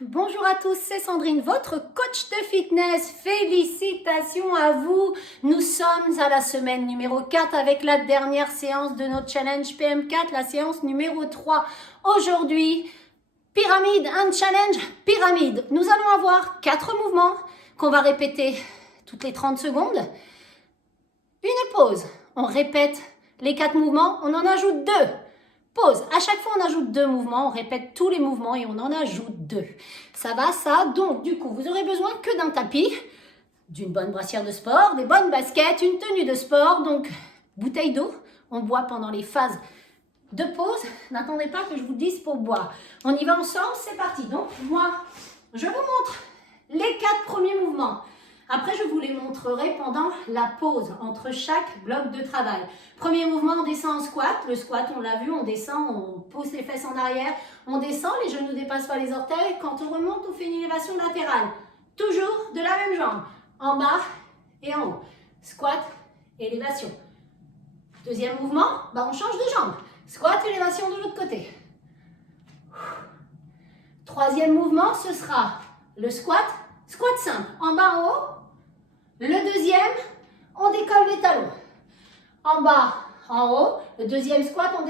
Bonjour à tous, c'est Sandrine, votre coach de fitness. Félicitations à vous. Nous sommes à la semaine numéro 4 avec la dernière séance de notre challenge PM4, la séance numéro 3. Aujourd'hui, pyramide, un challenge pyramide. Nous allons avoir 4 mouvements qu'on va répéter toutes les 30 secondes. Une pause. On répète les 4 mouvements, on en ajoute 2. Pause. À chaque fois, on ajoute 2 mouvements. On répète tous les mouvements et on en ajoute 2. Ça va, ça? Donc, du coup, vous aurez besoin que d'un tapis, d'une bonne brassière de sport, des bonnes baskets, une tenue de sport. Donc, bouteille d'eau. On boit pendant les phases de pause. N'attendez pas que je vous dise pour boire. On y va ensemble. C'est parti. Donc, moi, je vous montre les 4 premiers mouvements. Après, je vous les montrerai pendant la pause entre chaque bloc de travail. Premier mouvement, on descend en squat. Le squat, on l'a vu, on descend, on pousse les fesses en arrière. On descend, les genoux ne dépassent pas les orteils. Quand on remonte, on fait une élévation latérale. Toujours de la même jambe. En bas et en haut. Squat, élévation. Deuxième mouvement, on change de jambe. Squat, élévation de l'autre côté. Troisième mouvement, ce sera le squat, squat simple. En bas, en haut. Le deuxième, on décolle les talons. En bas, en haut. Le deuxième squat, on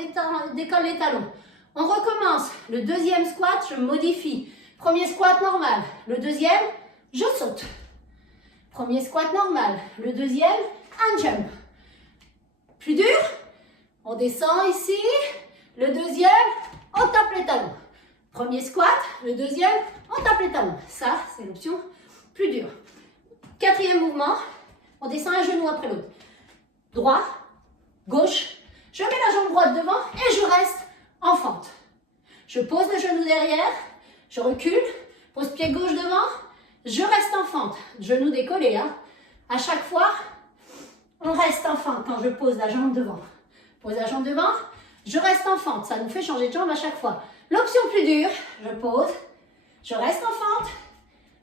décolle les talons. On recommence. Le deuxième squat, je modifie. Premier squat normal. Le deuxième, je saute. Premier squat normal. Le deuxième, un jump. Plus dur. On descend ici. Le deuxième, on tape les talons. Premier squat. Le deuxième, on tape les talons. Ça, c'est l'option plus dure. Quatrième mouvement, on descend un genou après l'autre. Droit, gauche, je mets la jambe droite devant et je reste en fente. Je pose le genou derrière, je recule, pose pied gauche devant, je reste en fente. Genou décollé, hein. À chaque fois, on reste en fente quand je pose la jambe devant. Pose la jambe devant, je reste en fente. Ça nous fait changer de jambe à chaque fois. L'option plus dure, je pose, je reste en fente,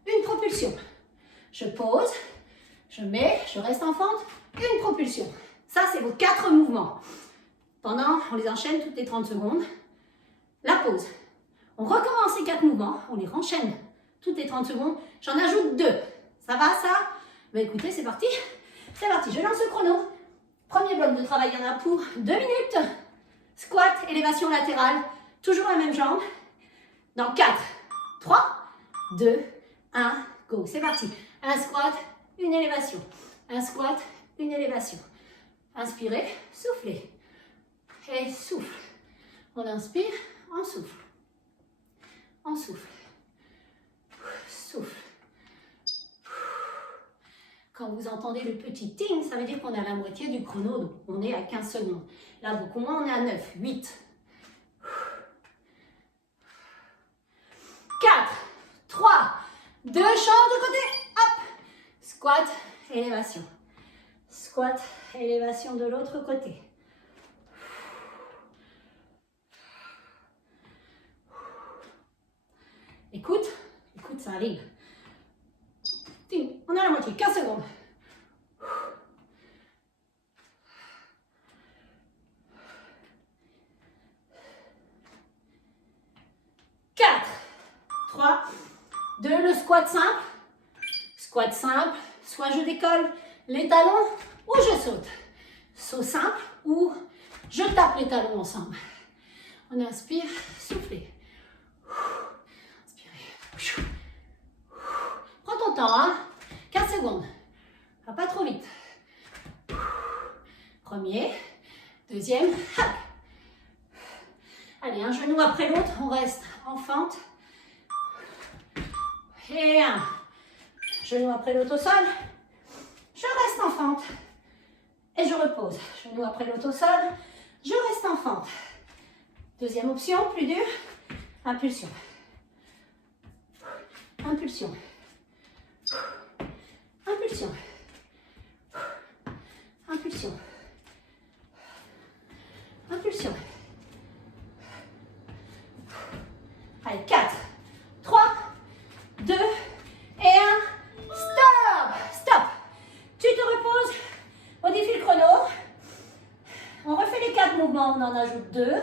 une propulsion. Je pose, je mets, je reste en fente, une propulsion. Ça, c'est vos 4 mouvements. On les enchaîne toutes les 30 secondes. La pause. On recommence ces 4 mouvements, on les renchaîne toutes les 30 secondes. J'en ajoute 2. Ça va, ça? Écoutez, c'est parti. C'est parti, je lance le chrono. Premier bloc de travail, il y en a pour 2 minutes. Squat, élévation latérale, toujours la même jambe. Dans 4, 3, 2, 1, go. C'est parti. Un squat, une élévation. Un squat, une élévation. Inspirez, soufflez. Et souffle. On inspire, on souffle. On souffle. Souffle. Quand vous entendez le petit ting, ça veut dire qu'on est à la moitié du chrono. Donc on est à 15 secondes. Là, beaucoup moins, on est à 9, 8. 4, 3, 2, change de côté. Hop. Squat, élévation. Squat, élévation de l'autre côté. Écoute, ça arrive. On est à la moitié, 15 secondes. Quatre, 3, 2, le squat simple. Squat simple, soit je décolle les talons ou je saute. Saut simple ou je tape les talons ensemble. On inspire, soufflez. Inspirez. Prends ton temps, hein. 15 secondes. Pas trop vite. Premier, deuxième, hop. Allez, un genou après l'autre, on reste en fente. Et un. Genou après l'autre au sol. Je reste en fente. Et je repose. Genou après l'autre au sol. Je reste en fente. Deuxième option, plus dur. Impulsion. Impulsion. Impulsion. Impulsion. Impulsion. Allez, 4, 3, 2 et 1. Stop! Stop! Tu te reposes. Modifie le chrono. On refait les 4 mouvements. On en ajoute 2.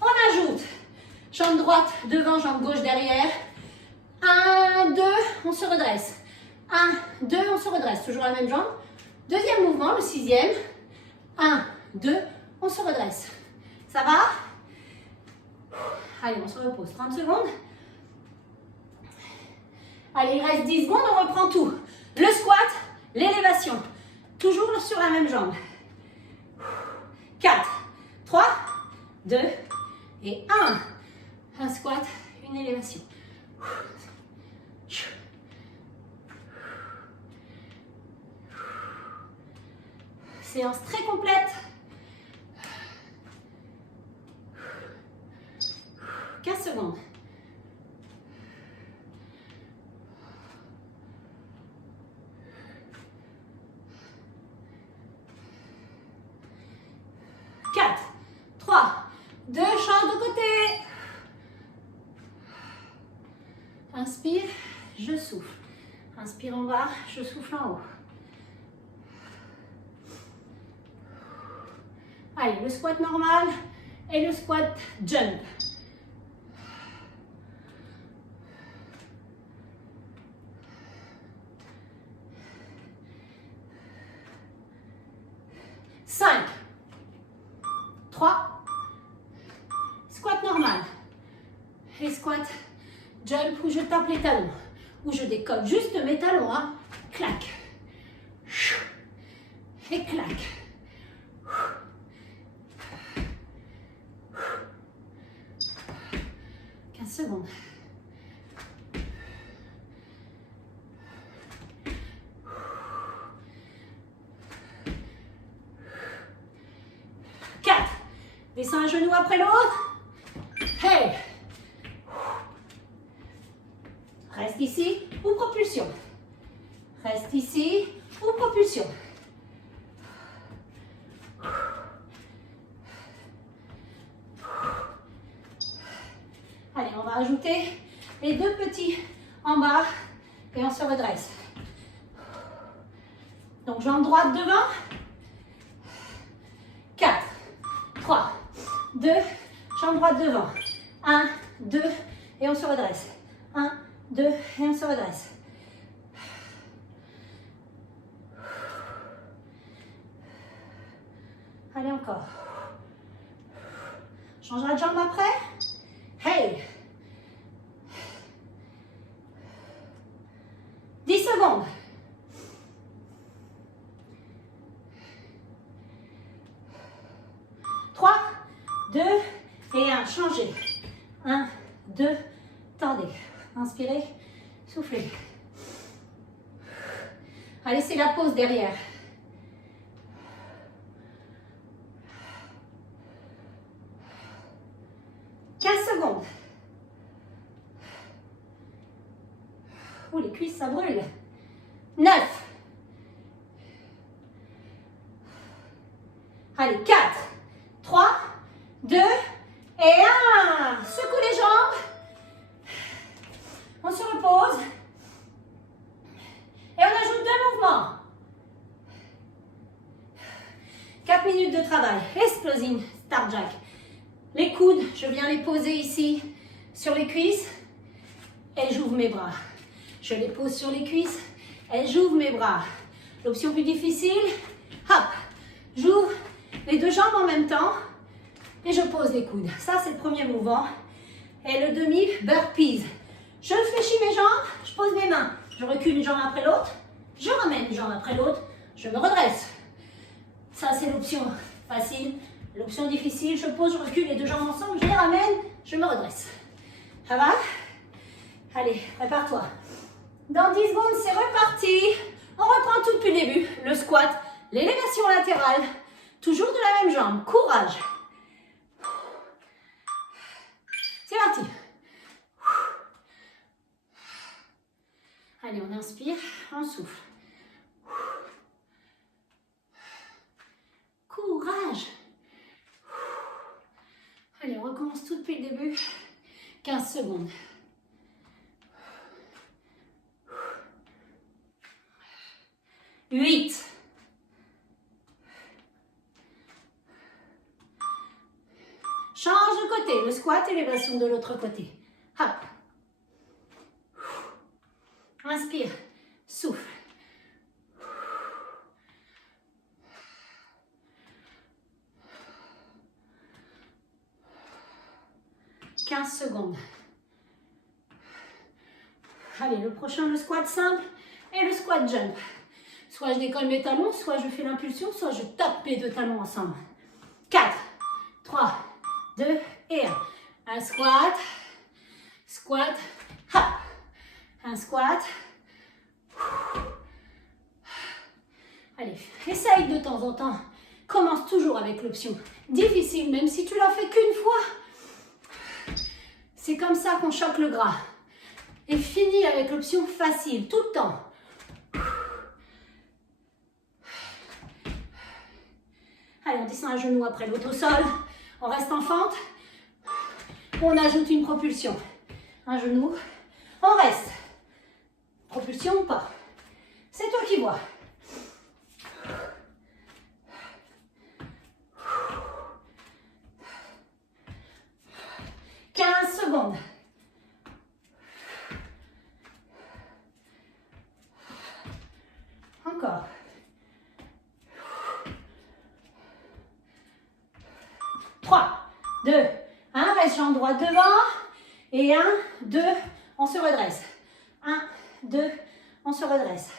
On ajoute Jambe droite devant, jambe gauche derrière. 1, 2, on se redresse. 1, 2, on se redresse. Toujours la même jambe. Deuxième mouvement, le sixième. 1, 2, on se redresse. Ça va? Allez, on se repose. 30 secondes. Allez, il reste 10 secondes, on reprend tout. Le squat, l'élévation. Toujours sur la même jambe. 4, 3, 2 et 1. Un squat, une élévation. Séance très complète. 15 secondes. Quatre, 3, 2, change de côté. Inspire, je souffle. Inspire en bas, je souffle en haut. Allez, le squat normal et le squat jump. Cinq, 3, squat normal et squat jump où je tape les talons, où je décolle juste mes talons, hein. Clac et clac. 15 secondes. Descends un genou après l'autre. Hey. Reste ici ou propulsion. Reste ici ou propulsion. Allez, on va ajouter les deux petits en bas et on se redresse. Donc, jambe droite devant. 4, 3, 2, jambe droite devant. 1, 2, et on se redresse. 1, 2, et on se redresse. Allez, encore. Changera de jambe après. Hey! 10 secondes. 3, 2 et 1. Changez. 1, 2, tendez. Inspirez, soufflez. Allez, c'est la pause derrière. Secondes. Oh, les cuisses, ça brûle. 9. Allez, 4, 3, 2 et 1. Secoue les jambes. On se repose. Et on ajoute 2 mouvements. 4 minutes de travail. Explosing Star Jack. Les coudes, je viens les poser ici sur les cuisses et j'ouvre mes bras. Je les pose sur les cuisses et j'ouvre mes bras. L'option plus difficile, hop, j'ouvre les deux jambes en même temps et je pose les coudes. Ça, c'est le premier mouvement. Et le demi burpees. Je fléchis mes jambes, je pose mes mains. Je recule une jambe après l'autre, je ramène une jambe après l'autre, je me redresse. Ça, c'est l'option facile. L'option difficile, je pose, je recule les deux jambes ensemble, je les ramène, je me redresse. Ça va? Allez, prépare-toi. Dans 10 secondes, c'est reparti. On reprend tout depuis le début. Le squat, l'élévation latérale, toujours de la même jambe. Courage. C'est parti. Allez, on inspire, on souffle. Courage. Allez, on recommence tout depuis le début. 15 secondes. Huit. 7. Change de côté. Le squat, élévation de l'autre côté. Hop. Inspire. Souffle. 15 secondes. Allez, le prochain, le squat simple et le squat jump. Soit je décolle mes talons, soit je fais l'impulsion, soit je tape mes deux talons ensemble. 4, 3, 2 et 1. Un squat, squat, hop. Un squat. Allez, essaye de temps en temps. Commence toujours avec l'option difficile, même si tu l'as fait qu'une fois. C'est comme ça qu'on choque le gras. Et finis avec l'option facile, tout le temps. Allez, on descend un genou après l'autre au sol. On reste en fente. On ajoute une propulsion. Un genou. On reste. Propulsion ou pas? C'est toi qui vois. 15 secondes. Encore. 3, 2, 1. Reste jambe droite devant. Et 1, 2, on se redresse. 1, 2, on se redresse.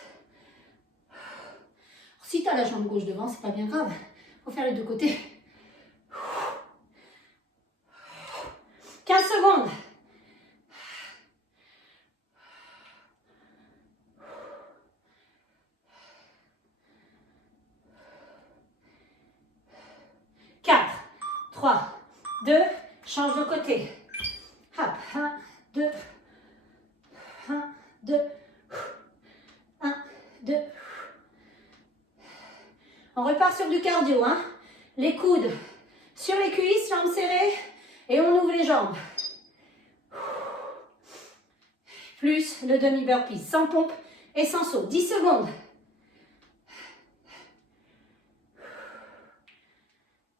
Si tu as la jambe gauche devant, c'est pas bien grave. Il faut faire les deux côtés. 15 secondes. Quatre, 3, 2, change de côté. Hop, 1, 2, 1, 2, 1, 2. On repart sur du cardio, hein. Les coudes sur les cuisses, jambes serrées, et on ouvre les jambes. Plus le demi-burpee, sans pompe et sans saut. 10 secondes.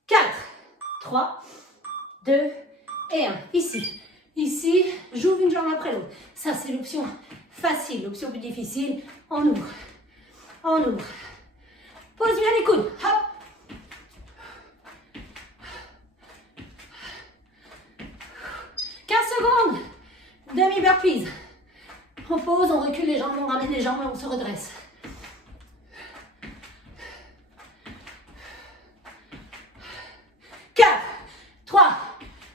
4, 3, 2 et 1. Ici. Ici, j'ouvre une jambe après l'autre. Ça, c'est l'option facile. L'option plus difficile, on ouvre. On ouvre. Pose bien les coudes. Hop. Secondes. Demi-burpees. On pose, on recule les jambes, on ramène les jambes et on se redresse. Quatre, 3,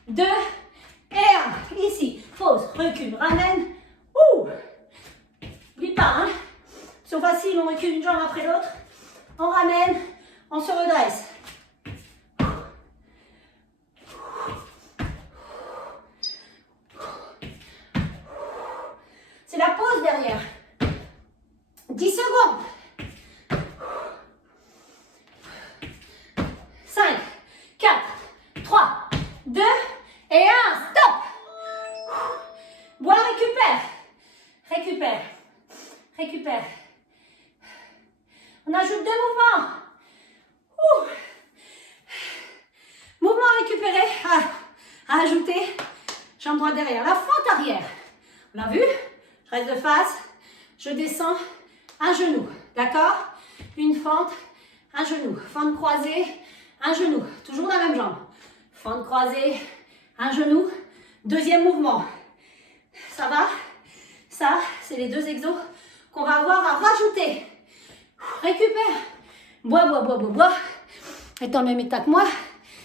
2 et 1. Ici, pause, recule, ramène. Ouh. N'oublie pas, hein. C'est facile, on recule une jambe après l'autre. On ramène, on se redresse. C'est la pause derrière. 10 secondes. 5, 4, 3, 2 et 1. Stop. Bois, récupère. Récupère. Récupère. On ajoute 2 mouvements. Ouh. Mouvement récupéré. À ajouter. Jambe droite derrière. La fente arrière. On a vu? Je reste de face, je descends, un genou, d'accord? Une fente, un genou, fente croisée, un genou, toujours la même jambe. Fente croisée, un genou, deuxième mouvement. Ça va? Ça, c'est les 2 exos qu'on va avoir à rajouter. Récupère. Bois, bois, bois, bois, bois. Et en même état que moi,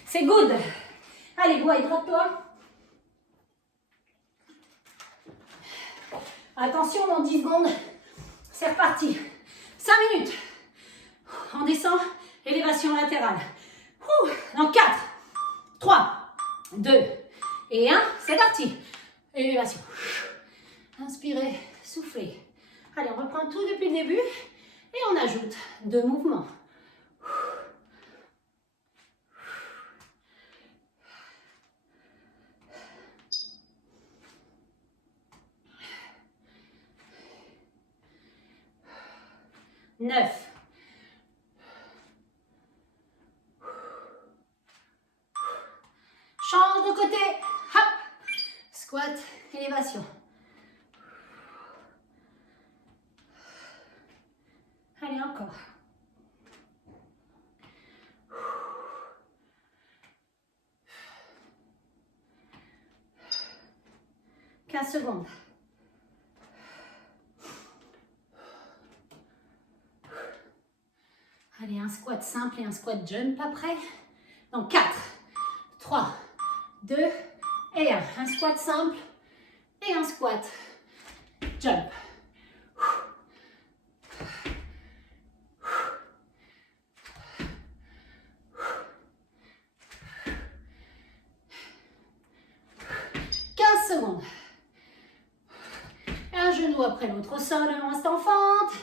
c'est good. Allez, bois, hydrate-toi. Attention, dans 10 secondes, c'est reparti. 5 minutes. On descend, élévation latérale. Dans 4, 3, 2 et 1, c'est parti. Élévation. Inspirez, soufflez. Allez, on reprend tout depuis le début et on ajoute 2 mouvements. Neuf. Change de côté. Hop. Squat, élévation. Allez, encore. « 15 secondes. Allez, un squat simple et un squat jump après. Donc 4, 3, 2 et 1. Un squat simple et un squat jump. Secondes. Un genou après l'autre au sol, un instant fente.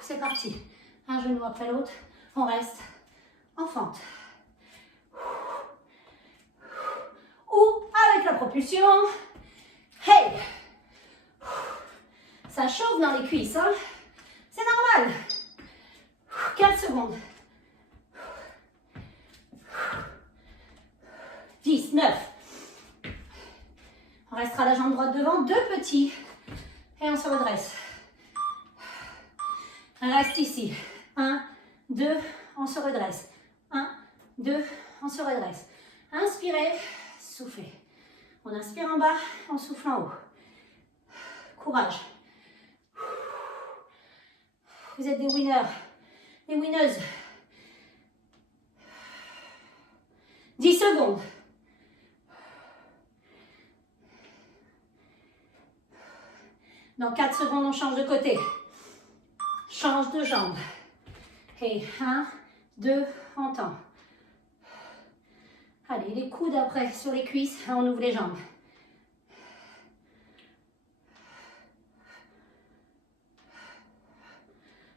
C'est parti. Un genou après l'autre, on reste en fente. Ou avec la propulsion. Hey! Ça chauffe dans les cuisses, hein? C'est normal. 4 secondes. 10, 9. On restera la jambe droite devant, 2 petits. Et on se redresse. On reste ici. 1, 2, on se redresse. 1, 2, on se redresse. Inspirez, soufflez. On inspire en bas, on souffle en haut. Courage. Vous êtes des winners. Les winneuses. 10 secondes. Dans 4 secondes, on change de côté. Change de jambe. Et 1, 2, on tend. Allez, les coudes après sur les cuisses, on ouvre les jambes.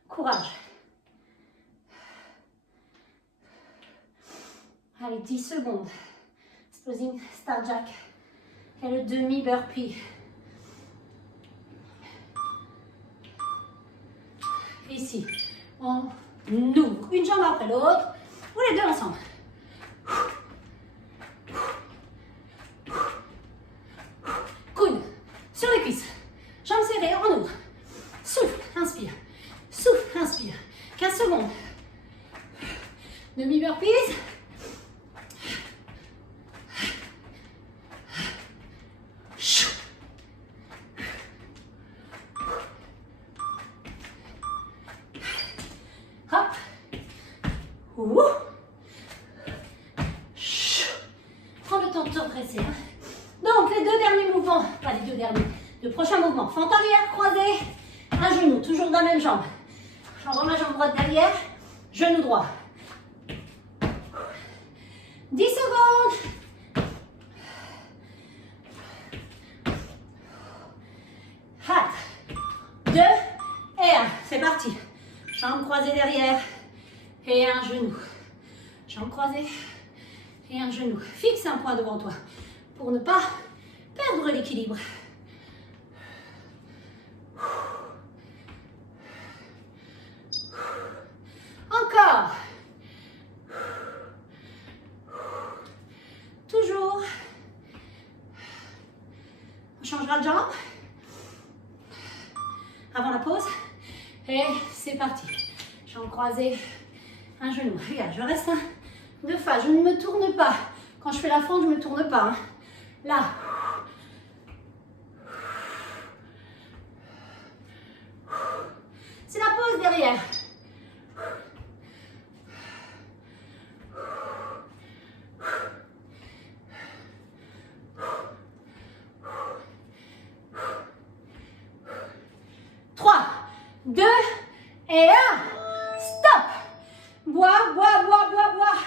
Courage. Allez, 10 secondes. Explosing Star Jack. Et le demi-burpee. Ici, on ouvre une jambe après l'autre, ou les deux ensemble. Coude sur les cuisses. Jambes serrées, on ouvre. Souffle, inspire. Souffle, inspire. 15 secondes. Demi-burpees. Prends le temps de te redresser. Donc, les deux derniers mouvements, pas les deux derniers, le prochain mouvement, fente arrière, croisée, un genou, toujours dans la même jambe. J'envoie ma jambe droite derrière, genou droit. 10 secondes. 4, 2 et 1. C'est parti. Jambe croisée derrière et un genou. Jambe croisée et un genou. Fixe un point devant toi pour ne pas perdre l'équilibre. Encore. Toujours. On changera de jambe avant la pause. Et c'est parti. Jambe croisée, un genou. Regarde, je reste de face. Je ne me tourne pas. Quand je fais la fente, je ne me tourne pas. Hein. Là. C'est la pause derrière. Trois, 2 et 1. Stop. Bois, bois, bois, bois, bois.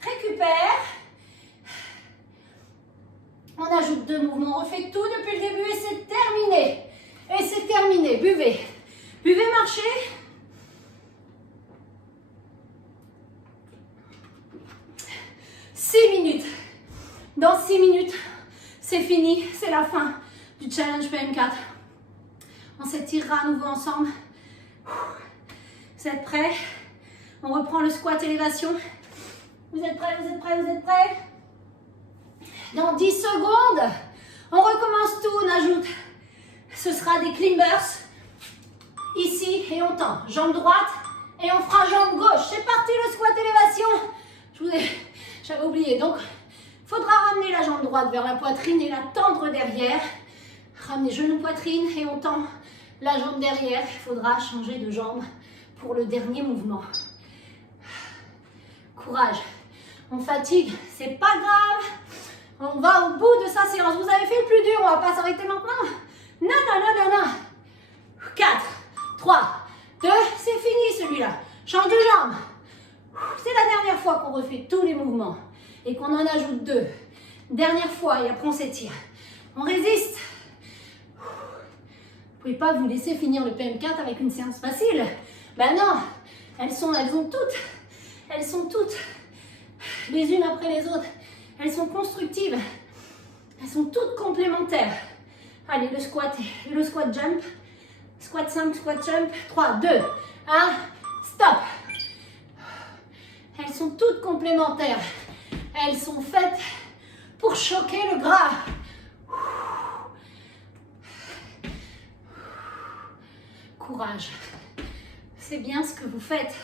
Récupère. On ajoute 2 mouvements. On refait tout depuis le début et c'est terminé. Et c'est terminé. Buvez. Buvez, marchez. « 6 minutes. Dans 6 minutes, c'est fini. C'est la fin du challenge PM4. On s'étirera à nouveau ensemble. Vous êtes prêts? On reprend le squat élévation. Vous êtes prêts, vous êtes prêts, vous êtes prêts? Dans 10 secondes, on recommence tout, on ajoute. Ce sera des climbers. Ici, et on tend. Jambe droite, et on fera jambe gauche. C'est parti, le squat élévation. J'avais oublié. Donc, il faudra ramener la jambe droite vers la poitrine et la tendre derrière. Ramener genou, poitrine, et on tend la jambe derrière. Il faudra changer de jambe pour le dernier mouvement. Courage. On fatigue, c'est pas grave. On va au bout de sa séance. Vous avez fait le plus dur, on va pas s'arrêter maintenant. Non, non, non, non, non. 4, 3, 2, c'est fini celui-là. Change de jambe. C'est la dernière fois qu'on refait tous les mouvements et qu'on en ajoute 2. Dernière fois et après on s'étire. On résiste. Vous pouvez pas vous laisser finir le PM4 avec une séance facile. Ben non, elles sont toutes les unes après les autres. Elles sont constructives. Elles sont toutes complémentaires. Allez, le squat jump. Squat simple, squat jump. 3, 2, 1, stop. Elles sont toutes complémentaires. Elles sont faites pour choquer le gras. Courage. C'est bien ce que vous faites.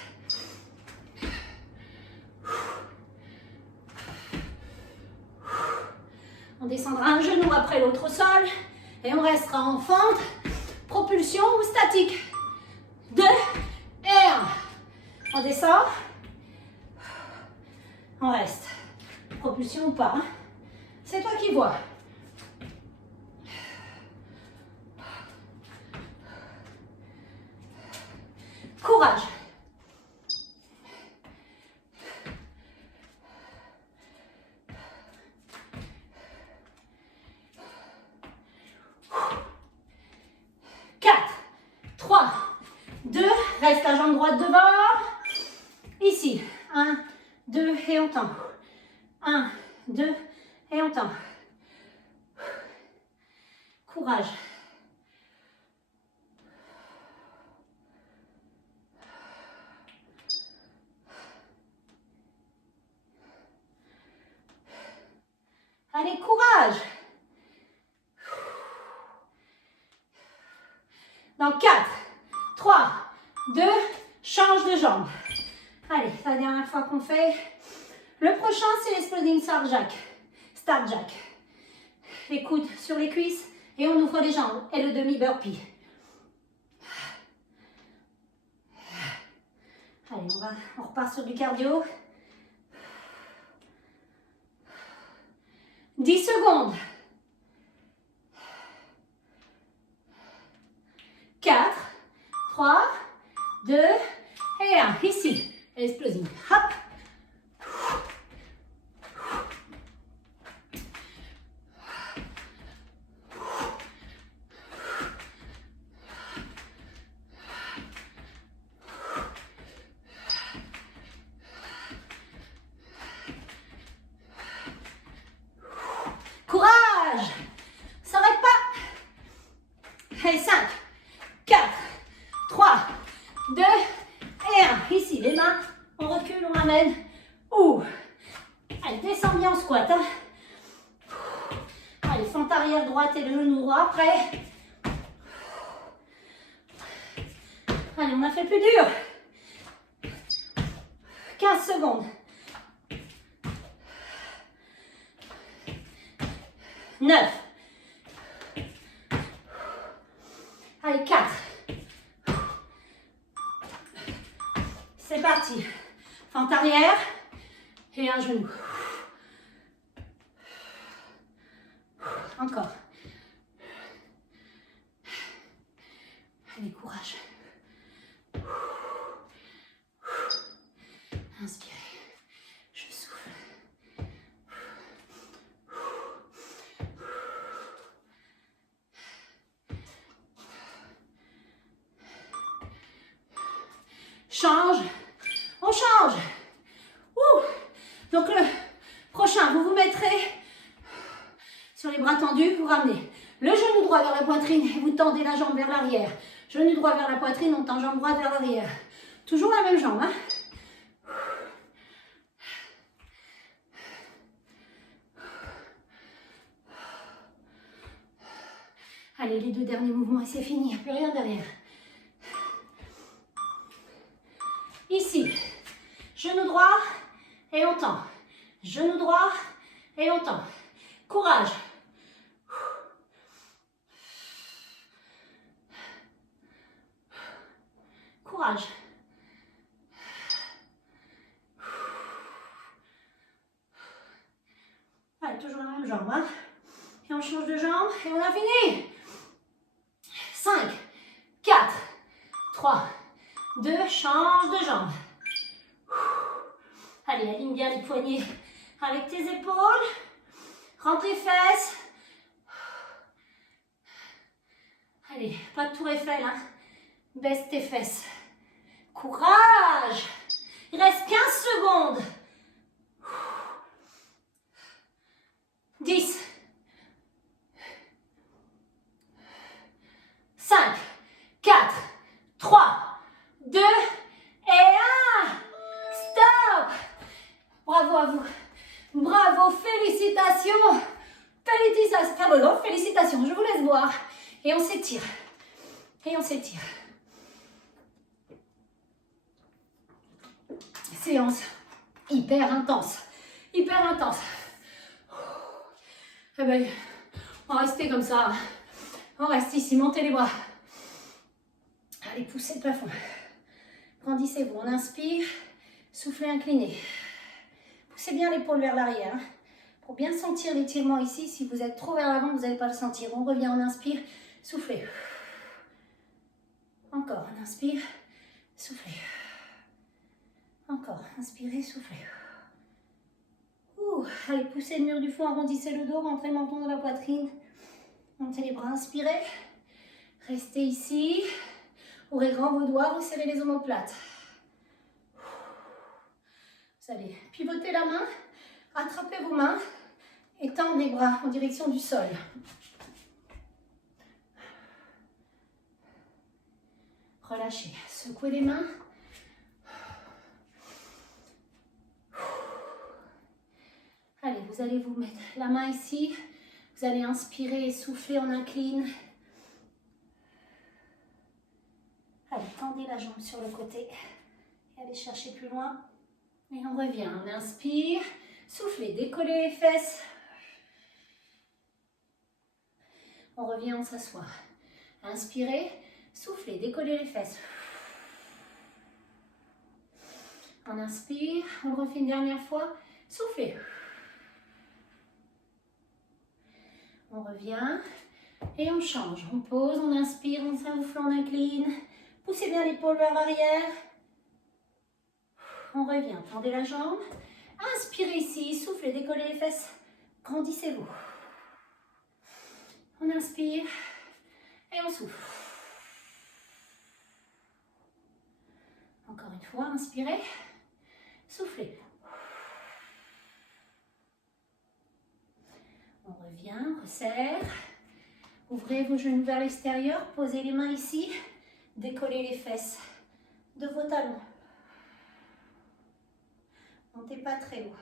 On descendra un genou après l'autre au sol et on restera en fente, propulsion ou statique. 2 et 1. On descend. On reste. Propulsion ou pas, hein? C'est toi qui vois. Courage. Reste la jambe droite devant. Ici. 1, 2 et on tend. 1, 2 et on tend. Courage. Allez, courage. Dans 4, 3, 2, change de jambe. Allez, la dernière fois qu'on fait. Le prochain, c'est l'exploding star jack. Star jack. Les coudes sur les cuisses et on ouvre les jambes. Et le demi burpee. Allez, on repart sur du cardio. 10 secondes. 4, 3, 2 et 1. Ici, explosing. Hop. Courage. S'arrête pas. Et 5, 4, 3, 2 et 1. Ici, les mains, on recule, on ramène. Ouh. Allez, descend bien en squat. Hein. Allez, fente arrière droite et le genou droit. Prêt. Allez, on a fait plus dur. 15 secondes. 9. Allez, 4. C'est parti. Fente arrière et un genou. Encore. Allez, courage. Inspirez. Je souffle. Change. On change. Ouh. Donc le prochain, vous vous mettrez sur les bras tendus, vous ramenez Le genou droit vers la poitrine et vous tendez la jambe vers l'arrière. Genou droit vers la poitrine, on tend jambe droite vers l'arrière. Toujours la même jambe. Hein. Allez, les 2 derniers mouvements et c'est fini. Plus rien derrière. Ici, genou droit et on tend. Genou droit et on tend. Courage. Courage. Allez, toujours la même jambe. Hein. Et on change de jambe et on a fini. 5, 4, 3, 2, change de jambe. Allez, aligne bien les poignets avec tes épaules. Rentre les fesses. Allez, pas de tour Eiffel, hein. Baisse tes fesses. Courage. Il reste 15 secondes. 10. 5, 4, 3, 2 et 1. Stop. Bravo à vous. Bravo, félicitations. Félicitations, je vous laisse boire. Et on s'étire. Et on s'étire. Séance hyper intense. Hyper intense. Eh ben, on va rester comme ça. On reste ici, montez les bras. Allez, poussez le plafond. Grandissez-vous, on inspire. Soufflez incliné. Poussez bien l'épaule vers l'arrière. Hein, pour bien sentir l'étirement ici. Si vous êtes trop vers l'avant, vous n'allez pas le sentir. On revient, on inspire. Soufflez. Encore, on inspire. Soufflez. Encore, inspirez, soufflez. Allez, poussez le mur du fond, arrondissez le dos, rentrez le menton dans la poitrine. Montez les bras, inspirez. Restez ici. Ouvrez grand vos doigts, resserrez les omoplates. Vous allez pivoter la main, attrapez vos mains et tendre les bras en direction du sol. Relâchez, secouez les mains. Allez, vous allez vous mettre la main ici. Vous allez inspirer et souffler, on incline. Allez, tendez la jambe sur le côté. Et allez chercher plus loin. Et on revient, on inspire. Soufflez, décollez les fesses. On revient, on s'assoit. Inspirez, soufflez, décollez les fesses. On inspire, on refait une dernière fois. Soufflez. On revient et on change. On pose, on inspire, on souffle, on incline. Poussez bien l'épaule vers l'arrière. On revient, tendez la jambe. Inspirez ici, soufflez, décollez les fesses. Grandissez-vous. On inspire et on souffle. Encore une fois, inspirez, soufflez. On revient, resserre. Ouvrez vos genoux vers l'extérieur, posez les mains ici, décollez les fesses de vos talons. Montez pas très haut.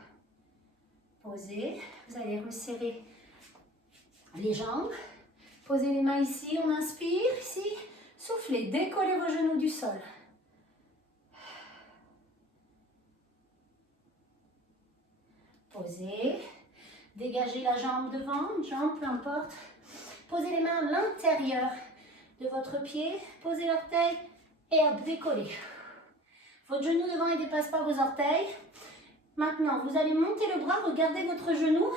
Posez, vous allez resserrer les jambes. Posez les mains ici, on inspire, ici. Soufflez, décollez vos genoux du sol. Posez, dégagez la jambe devant, une jambe, peu importe. Posez les mains à l'intérieur de votre pied, posez l'orteil et hop, décollez. Votre genou devant ne dépasse pas vos orteils. Maintenant, vous allez monter le bras, regardez votre genou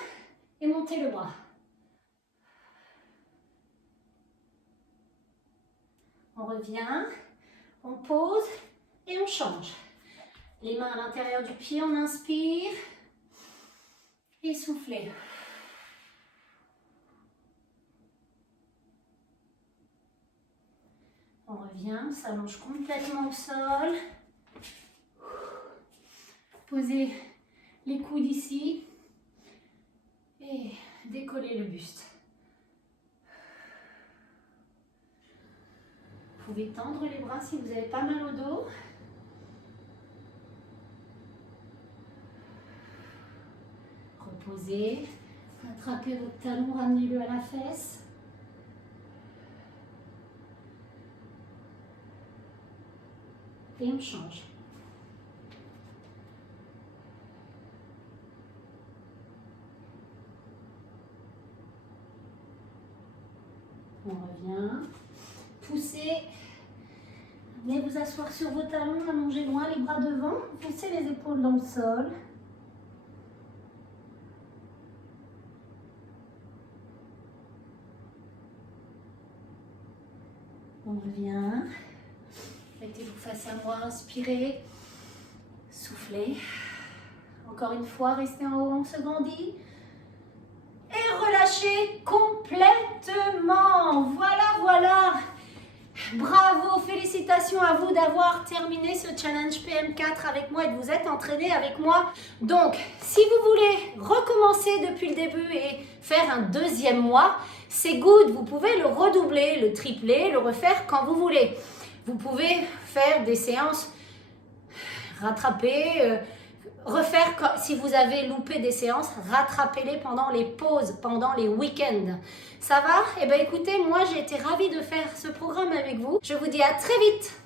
et montez le bras. On revient, on pose et on change. Les mains à l'intérieur du pied, on inspire et soufflez. On revient, on s'allonge complètement au sol. Posez les coudes ici et décollez le buste. pouvez tendre les bras si vous avez pas mal au dos. Reposez. Attrapez votre talon, ramenez-le à la fesse. Et on change. On revient. Poussez. Venez vous asseoir sur vos talons, allongez loin les bras devant. Poussez les épaules dans le sol. On revient. Mettez-vous face à moi, inspirez. Soufflez. Encore une fois, restez en haut, on se grandit. Et relâchez complètement. Voilà, voilà. Bravo, félicitations à vous d'avoir terminé ce challenge PM4 avec moi et de vous être entraîné avec moi. Donc, si vous voulez recommencer depuis le début et faire un deuxième mois, c'est good. Vous pouvez le redoubler, le tripler, le refaire quand vous voulez. Vous pouvez faire des séances rattrapées, refaire, si vous avez loupé des séances, rattrapez-les pendant les pauses, pendant les week-ends. Ça va? Eh bien écoutez, moi j'ai été ravie de faire ce programme avec vous. Je vous dis à très vite.